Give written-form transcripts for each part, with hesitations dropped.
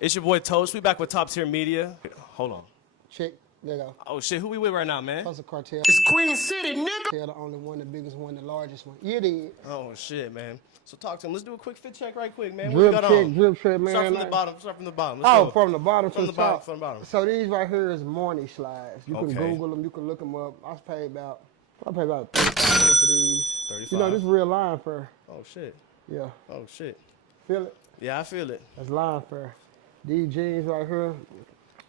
It's your boy Toast. We back with Top Tier Media. Hold on. Check. There you go. Oh shit, who we with right now, man? Hustle Cartel. It's Queen City, nigga. They're the only one, the biggest one, the largest one. Yeah, they. Oh shit, man. So talk to him. Let's do a quick fit check right quick, man. Drip What we got check, on? drip check, man. Start from the Like- bottom. Start from the bottom. Let's Oh, go. from the bottom From to the the bottom. top. From the bottom. So these right here is morning slides. You can Okay. Google them. You can look them up. I paid about $3,500 for these. 35. You know, this real line fur. Oh shit. Yeah. Oh shit. Feel it? Yeah, I feel it. That's line fur. These jeans right here,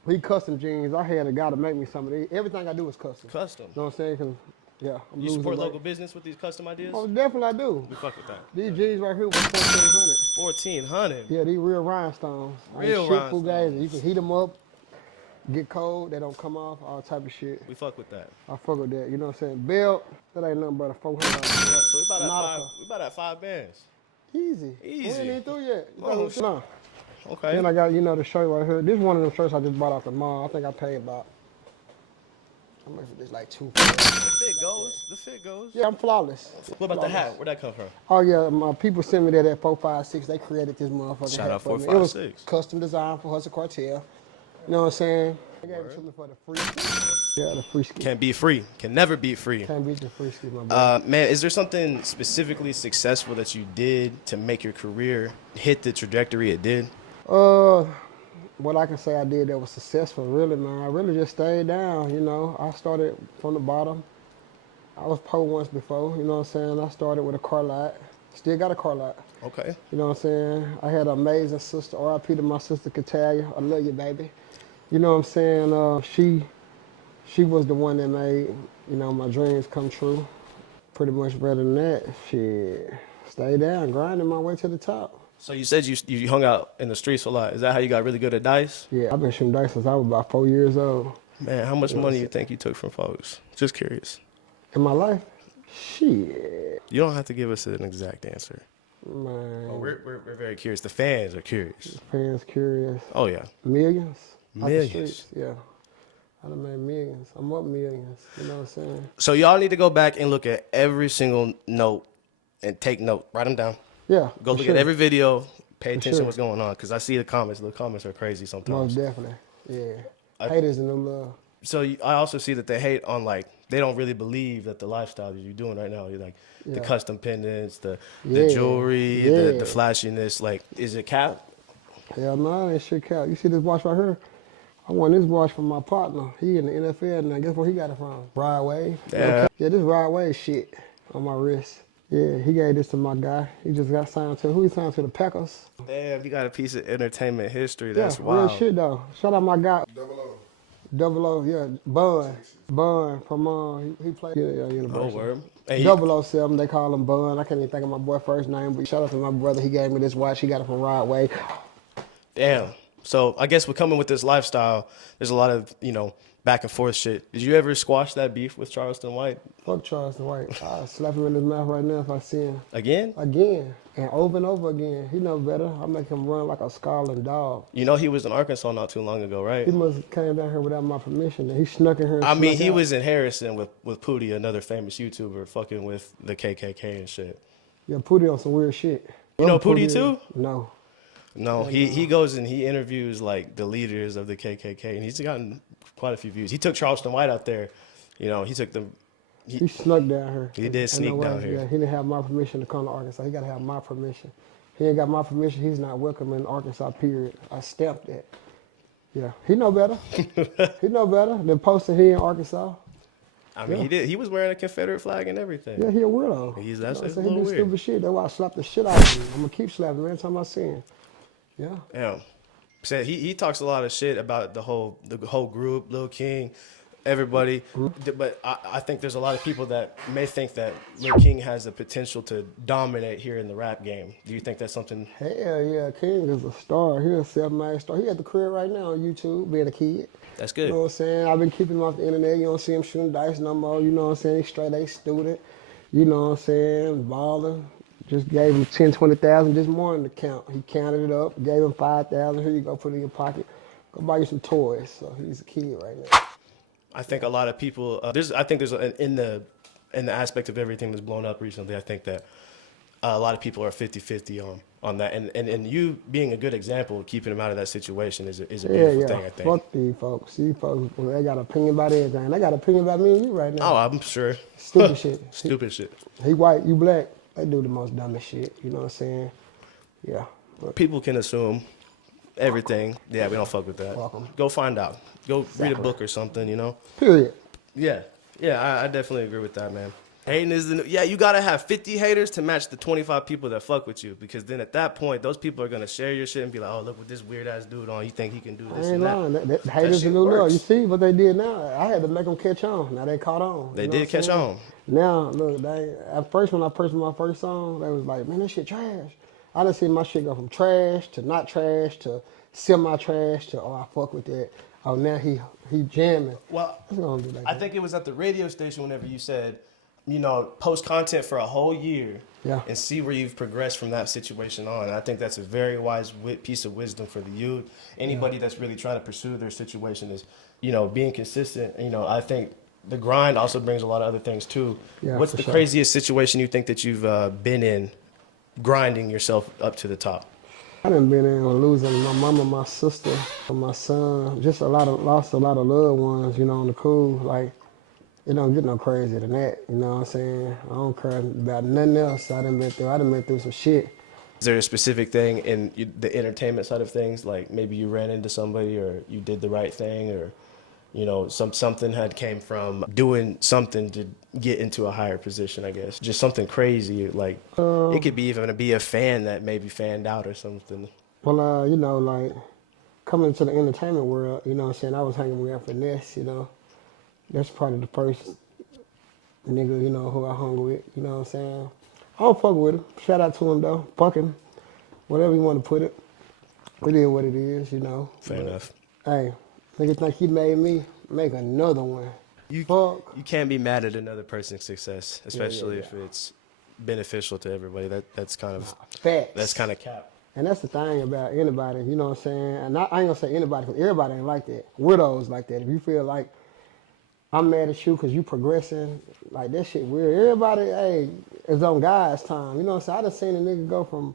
we custom jeans. I had a guy to make me some of these. Everything I do is custom. Custom. You know what I'm saying? 'Cause, yeah, I'm You losing support weight. local business with these custom ideas? Oh, definitely I do. We fuck with that. These jeans right here was 1,400. 1400. Yeah, these real rhinestones. Real Shitful guys. rhinestones. You can heat them up, get cold, they don't come off, all type of shit. We fuck with that. I fuck with that. You know what I'm saying? Belt, that ain't nothing but a $400 belt. So we about at Nautica. five. We about at 5 bands. Easy. Easy. We ain't even through yet. You Oh, gotta- no. Okay. Then I got, the shirt right here. This one of them shirts I just bought off the mall. I think I paid about, how much is this? Like $2. The fit goes. The fit goes. Yeah, I'm flawless. What about the Flawless. hat? Where'd that come from? Oh yeah, my people sent me that at 456. They created this motherfucking Shout hat out for me. It was 456. custom design for Hustle Cartel. You know what I'm saying? They gave it to me for the free ski. Yeah, the free ski. Can't be free. Can never be free. Can't beat the free ski, my boy. Man, is there something specifically successful that you did to make your career hit the trajectory it did? What I can say I did that was successful, really, man. I really just stayed down, I started from the bottom. I was poor once before, you know what I'm saying? I started with a car lot. Still got a car lot. Okay. You know what I'm saying? I had an amazing sister, RIP to my sister Catalia. I love you, baby. You know what I'm saying? She was the one that made, my dreams come true. Pretty much better than that. Shit. Stay down, grinding my way to the top. So you said you hung out in the streets a lot. Is that how you got really good at dice? Yeah, I've been shooting dice since I was about 4 years old. Man, how much money you think you took from folks? Just curious. In my life? Shit. You don't have to give us an exact answer. Man, Oh, we're very curious. The fans are curious. fans curious. Oh yeah. Millions? Out the Millions. streets, yeah. I done made millions. I'm up millions. You know what I'm saying? So y'all need to go back and look at every single note and take note. Write them down. Yeah. Go for look sure. at every video. Pay attention to sure. what's going on because I see the comments. The comments are crazy Most sometimes. definitely. Yeah. Haters and them love. So I also see that they hate on they don't really believe that the lifestyle that you're doing right now. You're like the Yeah. custom pendants, the Yeah. jewelry, Yeah. the flashiness. Like, is it cap? Hell no, that shit count. You see this watch right here? I won this watch from my partner. He in the NFL now. Guess where he got it from? Ride Wave. Yeah. Yeah, this Ride Wave shit on my wrist. Yeah, he gave this to my guy. He just got signed to, who he signed to? The Packers. Damn, you got a piece of entertainment history. That's yeah, wild. real shit though. Shout out my guy. Double O, yeah. Bun from, he played University. Oh, word. And 007, they call him Bun. I can't even think of my boy's first name, but shout out to my brother. He gave me this watch. He got it from Ride Wave. damn. So I guess we're coming with this lifestyle. There's a lot of back and forth shit. Did you ever squash that beef with Charleston White Fuck Charleston White. I'll slap him in his mouth right now if I see him. again? Again. And over again. He know better. I make him run like a scarlet dog. You know he was in Arkansas not too long ago, right? He must have came down here without my permission. And he snuck in here and I mean, snuck he out. was in Harrison with Pootie, another famous YouTuber, fucking with the KKK and shit. Yeah, Pootie on some weird shit. You know Who Pootie too? No. No, he goes and he interviews like the leaders of the KKK, and he's gotten quite a few views. He took Charleston White out there, he took them. He snuck down here. He did Ain't sneak no way. down here. Yeah, he didn't have my permission to come to Arkansas. He got to have my permission. He ain't got my permission. He's not welcome in Arkansas, period. I stamped that. Yeah, he know better. He know better than posting here in Arkansas. I mean, Yeah. he was wearing a Confederate flag and everything. Yeah, he a weirdo. That's You know what I'm a saying? little He do weird. stupid shit. That's why I slapped the shit out of him. I'm going to keep slapping him every time I see him. Yeah. Yeah, said he talks a lot of shit about the whole group, Lil King, everybody. But I think there's a lot of people that may think that Lil King has the potential to dominate here in the rap game. Do you think that's something? Hell yeah, King is a star. He's a self-made star. He at the crib right now on YouTube, being a kid. That's You good. know what I'm saying? I've been keeping him off the internet. You don't see him shooting dice no more. You know what I'm saying? He's straight A student. You know what I'm saying? Balling. Just gave him 10, 20,000 this morning to count. He counted it up, gave him 5,000. Here you go, put it in your pocket. Go buy you some toys. So he's a kid right now. I think a lot of people. I think there's in the aspect of everything that's blown up recently. I think that a lot of people are 50-50 on that. And you being a good example of keeping them out of that situation is a Yeah, beautiful yeah. thing, I think. Fuck these folks. These folks, well, they got an opinion about everything. They got an opinion about me and you right Oh, now. I'm sure. Stupid shit. Stupid shit. He white, you black. They do the most dumbest shit. You know what I'm saying? Yeah. But People can assume everything. Yeah, we don't fuck with that. fuck 'em. Go find out. Go read a Exactly. book or something, you know? Period. Yeah. Yeah, I definitely agree with that, man. Hating is the new, yeah, you gotta have 50 haters to match the 25 people that fuck with you, because then at that point, those people are gonna share your shit and be like, oh, look what this weird ass dude on. You think he can do I this ain't and that? lying. That haters shit a new law. You works. see what they did now? I had to make them catch on. Now they caught on. They You know did what I'm catch saying? on. Now, look, they, at first when I posted my first song, they was like, man, that shit trash. I done seen my shit go from trash to not trash to semi-trash to, oh, I fuck with that. Oh, now he jamming. Well, What's gonna do like I that? think it was at the radio station whenever you said, you know, post content for a whole year Yeah. and see where you've progressed from that situation on. And I think that's a very wise piece of wisdom for the youth. Anybody that's really trying to pursue their situation is, you know, being consistent. You know, I think the grind also brings a lot of other things too. Yeah, What's for the sure. craziest situation you think that you've been in grinding yourself up to the top? I done been in on losing my mama, my sister, my son, just lost a lot of loved ones, you know, on the cool. Like, it don't get no crazier than that, you know what I'm saying? I don't care about nothing else I done been through. I done been through some shit. Is there a specific thing in the entertainment side of things, like maybe you ran into somebody or you did the right thing, or you know something had came from doing something to get into a higher position, I guess, just something crazy, like it could be even be a fan that maybe fanned out or something. Well, you know, like, coming into the entertainment world, you know what I'm saying? I was hanging with Finesse, you know. That's probably the first nigga, you know, who I hung with, you know what I'm saying? I don't fuck with him. Shout out to him, though. Fuck him. Whatever you want to put it. It is what it is, you know. Fair enough. Hey, nigga think he made me, make another one. You Fuck. you can't be mad at another person's success, especially yeah. if it's beneficial to everybody. That's kind of Facts. cap. And that's the thing about anybody, you know what I'm saying? And I ain't gonna say anybody, because everybody ain't like that. Widows like that. If you feel like I'm mad at you because you progressing, like, that shit weird. Everybody, hey, it's on God's time. You know what I'm saying? I done seen a nigga go from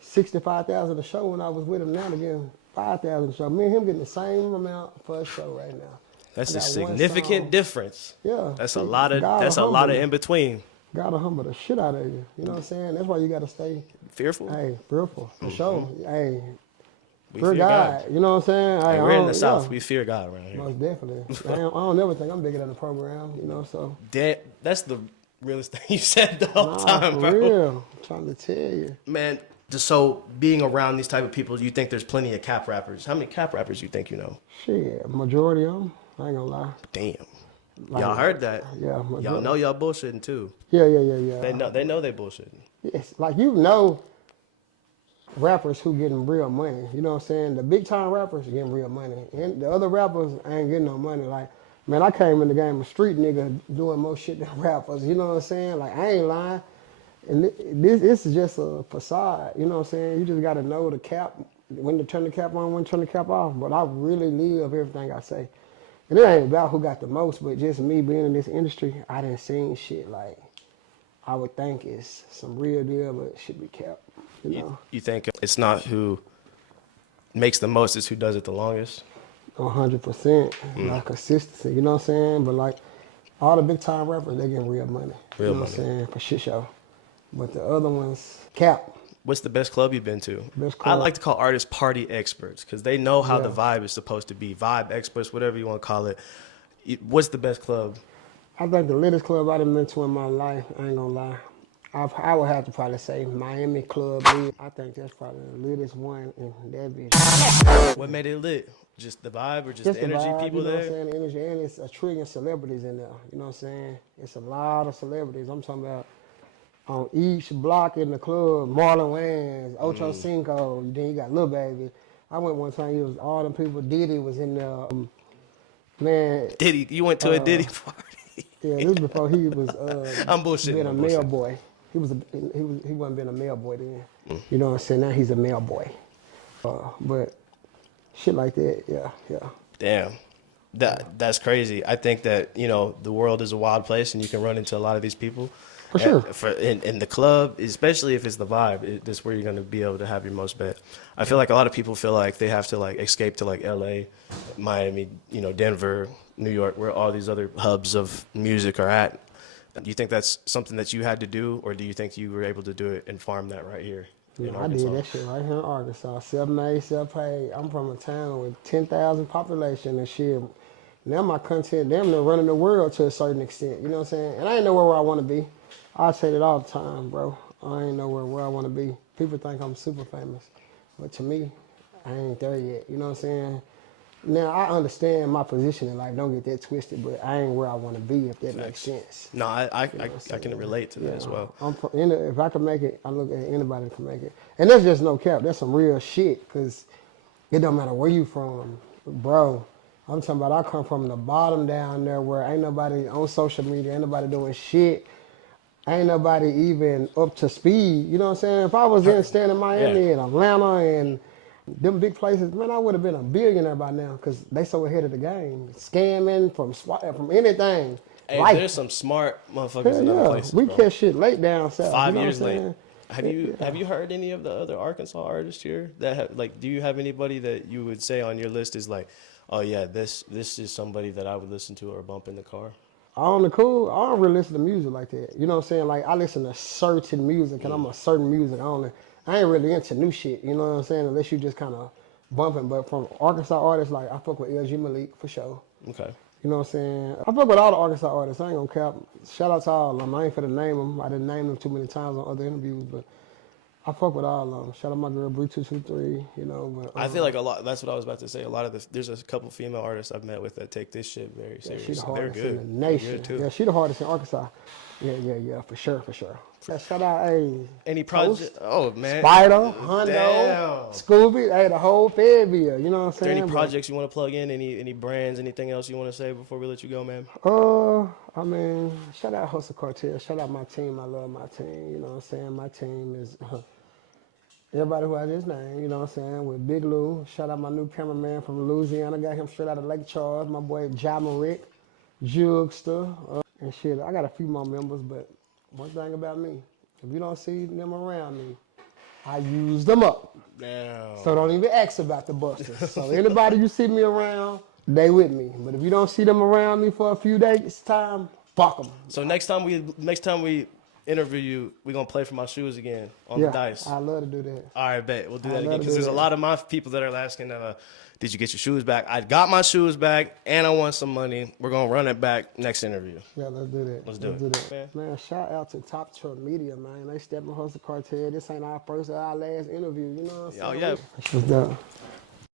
65,000 a show when I was with him now to getting 5,000 a show. Me and him getting the same amount for a show right now. That's I a got one significant song. difference. Yeah. That's a See, lot of God that's a will lot of humble you. in between. Gotta humble the shit out of you. You know what I'm saying? That's why you gotta stay, Fearful. hey, fearful, for sure. Hey, We fear God. You know what I'm saying? Hey, Hey, we're I in the don't- South. yeah, We fear God around here. most definitely. I don't ever think I'm bigger than the program, you know, so. That's the realest thing you said the whole Nah, time, for bro. real. I'm trying to tell you. Man, so being around these type of people, you think there's plenty of cap rappers? How many cap rappers you think you know? Shit, majority of them. I ain't gonna lie. Damn. Like, Y'all heard that? Yeah, Y'all majority. know y'all bullshitting too. Yeah. They know they bullshitting. Yes, like, you know, rappers who getting real money. You know what I'm saying? The big time rappers getting real money, and the other rappers ain't getting no money. Like, man, I came in the game a street nigga doing more shit than rappers. You know what I'm saying? Like, I ain't lying. And this is just a facade. You know what I'm saying? You just got to know the cap, when to turn the cap on, when to turn the cap off. But I really live everything I say. And it ain't about who got the most, but just me being in this industry, I done seen shit like I would think is some real deal, but it should be kept. You know, You think it's not who makes the most, it's who does it the longest? 100%, like consistency. You know what I'm saying? But like all the big time rappers, they getting real money. Real you know money. what I'm saying? For shit show. But the other ones, cap. What's the best club you've been to? Best I club. like to call artists party experts because they know how the Yeah. vibe is supposed to be. Vibe experts, whatever you want to call it. What's the best club? I think the latest club I done been to in my life, I ain't gonna lie. I would have to probably say Miami Club Lit. I think that's probably the latest one in that bitch. What made it lit? Just the vibe or just Just the the energy vibe, people you know what I'm there? saying? The energy, and it's a trillion celebrities in there. You know what I'm saying? It's a lot of celebrities. I'm talking about on each block in the club, Marlon Wayans, Ocho Cinco, then you got Lil Baby. I went one time, it was all them people. Diddy was in there. Man, Diddy, you went to a Diddy party. yeah, this was before he was I'm bullshitting. being a I'm male bullshitting. boy. He wasn't being a male boy then. You know what I'm saying? Now he's a male boy. But shit like that, yeah. Damn. That's crazy. I think that, you know, the world is a wild place and you can run into a lot of these people. For sure. For in the club, especially if it's the vibe, that's where you're gonna be able to have your most bet. I feel like a lot of people feel like they have to like escape to like L.A., Miami, Denver, New York, where all these other hubs of music are at. Do you think that's something that you had to do, or do you think you were able to do it and farm that right here in I did Arkansas? that shit right here in Arkansas. Self-made, self-paid. I'm from a town with 10,000 population and shit. Now my content, damn near running the world to a certain extent. You know what I'm saying? And I ain't nowhere where I want to be. I say that all the time, bro. I ain't nowhere where I want to be. People think I'm super famous. But to me, I ain't there yet. You know what I'm saying? Now, I understand my position in life. Don't get that twisted, but I ain't where I want to be, if that makes sense. No, I You know what I'm I can saying? relate to that as well. If I can make it, I look at anybody that can make it. And that's just no cap. That's some real shit, because it don't matter where you from, bro. I'm talking about I come from the bottom down there where ain't nobody on social media, ain't nobody doing shit. Ain't nobody even up to speed. You know what I'm saying? If I was staying in Miami and Atlanta and them big places, man, I would have been a billionaire by now, because they so ahead of the game. Scamming from anything. Hey, there's some smart motherfuckers Hell in other yeah. places, We bro. catch shit late down south. You 5 know what I'm years late. saying? Have you heard any of the other Arkansas artists here that have, like, do you have anybody that you would say on your list is like, oh yeah, this is somebody that I would listen to or bump in the car? On the cool, I don't really listen to music like that. You know what I'm saying? Like, I listen to certain music, and I'm a certain music only. I ain't really into new shit, you know what I'm saying? Unless you just kind of bumping. But from Arkansas artists, like, I fuck with LG Malik for sure. Okay. You know what I'm saying? I fuck with all the Arkansas artists. I ain't gonna cap. Shout out to all of them. I ain't finna name them. I didn't name them too many times on other interviews, but I fuck with all of them. Shout out my girl Bree223, you know. But I feel like a lot. That's what I was about to say. A lot of there's a couple female artists I've met with that take this shit very yeah, serious. she the They're hardest good. in the They're nation. good too. Yeah, she the hardest in Arkansas. Yeah, for sure. Yeah, shout out, hey, Any Toast, project? Oh man. Spider, Hundo, Damn. Scooby, hey, the whole Fayetteville, you know what I'm Is there saying? any projects you want to plug in? Any brands? Anything else you want to say before we let you go, man? I mean, shout out Hustle Cartel. Shout out my team. I love my team. You know what I'm saying? My team is everybody who has his name, you know what I'm saying? With Big Lou. Shout out my new cameraman from Louisiana. Got him straight out of Lake Charles. My boy Jama Rick, Jugster, and shit. I got a few more members, but one thing about me, if you don't see them around me, I use them up. Damn. So don't even ask about the busters. So anybody you see me around, they with me. But if you don't see them around me for a few days time, fuck them. So next time we interview you, we're gonna play for my shoes again on the dice. I love to do that. All right, bet we'll do that love again to because do there's a that. lot of my people that are asking, did you get your shoes back? I got my shoes back, and I want some money. We're gonna run it back next interview. Yeah, let's do that. Let's do it. Man, shout out to Top Truck Media, man. They stepping Hustle Cartel. This ain't our first or our last interview. You know what I'm saying? Oh yeah. What's up?